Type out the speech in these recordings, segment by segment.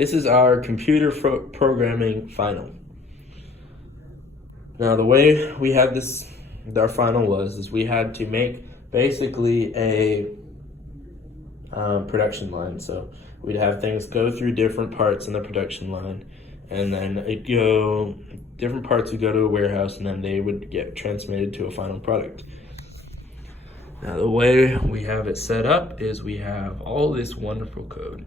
this is our computer programming final. Now the way we had this, our final is we had to make basically a production line. So we'd have things go through different parts in the production line, and then different parts would go to a warehouse, and then they would get transmitted to a final product. Now the way we have it set up is we have all this wonderful code,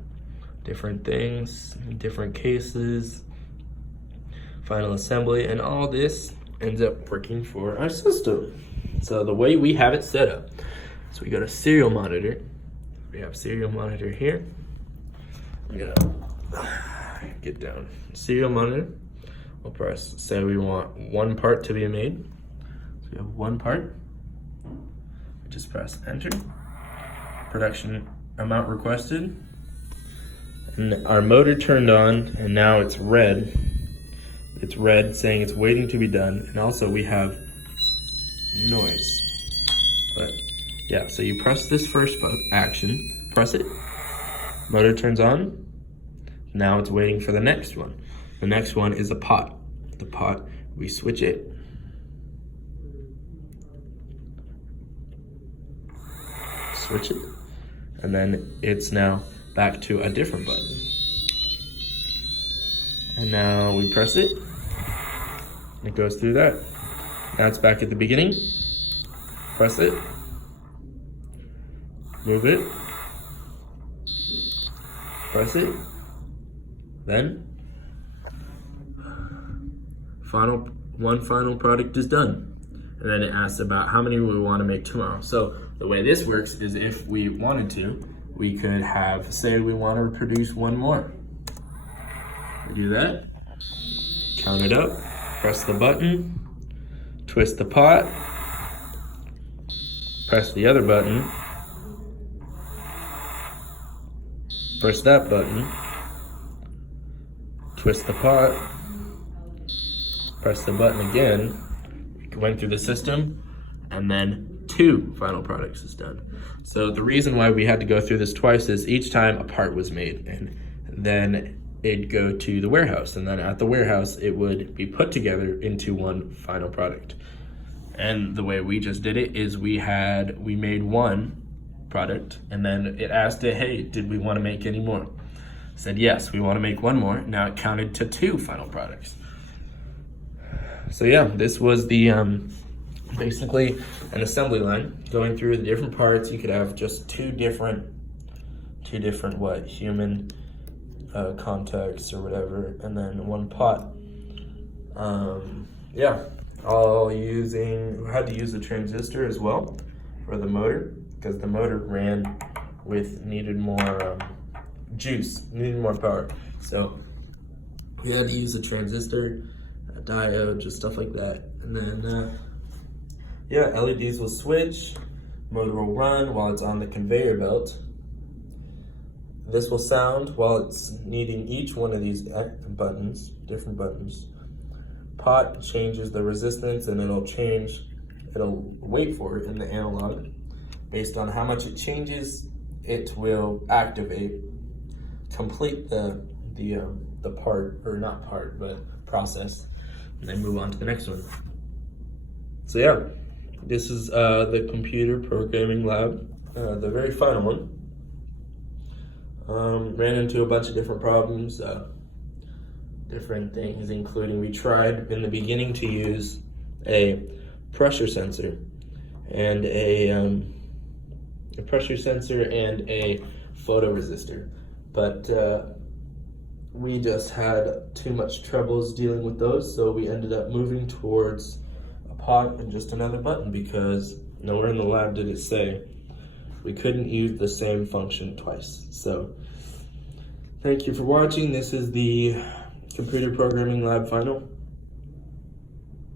different things, different cases, final assembly, and all this ends up working for our system. So the way we have it set up, so we go to serial monitor. We have serial monitor here. I'm gonna get down. Serial monitor. We'll press, say we want one part to be made. So we have one part. We just press enter. Production amount requested. And our motor turned on, and now it's red. It's red saying it's waiting to be done. And also we have noise. But yeah, so you press this first action, press it, motor turns on. Now it's waiting for the next one. The next one is a pot. The pot, we switch it. Switch it. And then it's now back to a different button. And now we press it. It goes through that. Now it's back at the beginning. Press it. Move it. Press it. Then one final product is done. And then it asks about how many we want to make tomorrow. So the way this works is if we wanted to, we could have, say we want to produce one more. We do that, count it up, press the button, twist the pot, press the other button, press that button, twist the pot, press the button again, went through the system, and then 2 final products is done. So the reason why we had to go through this twice is each time a part was made, and then it'd go to the warehouse, and then at the warehouse it would be put together into one final product. And the way we just did it is we made one product, and then it asked it, hey, did we want to make any more? Said yes, we want to make one more. Now it counted to 2 final products. So yeah, this was the basically an assembly line going through the different parts. You could have just two different human contacts or whatever, and then one pot. Yeah, had to use a transistor as well for the motor, because the motor needed more juice, needed more power. So we had to use a transistor, a diode, just stuff like that. And then yeah, LEDs will switch, motor will run while it's on the conveyor belt. This will sound while it's needing each one of these buttons, different buttons. Pot changes the resistance, and it'll wait for it in the analog. Based on how much it changes, it will activate, complete the part, or not part, but process, and then move on to the next one. So yeah, this is the computer programming lab, the very final one. Ran into a bunch of different problems, different things, including we tried in the beginning to use a pressure sensor and a photoresistor, but we just had too much troubles dealing with those, so we ended up moving towards a pot and just another button, because nowhere in the lab did it say we couldn't use the same function twice. So thank you for watching. This is the Computer Programming Lab Final.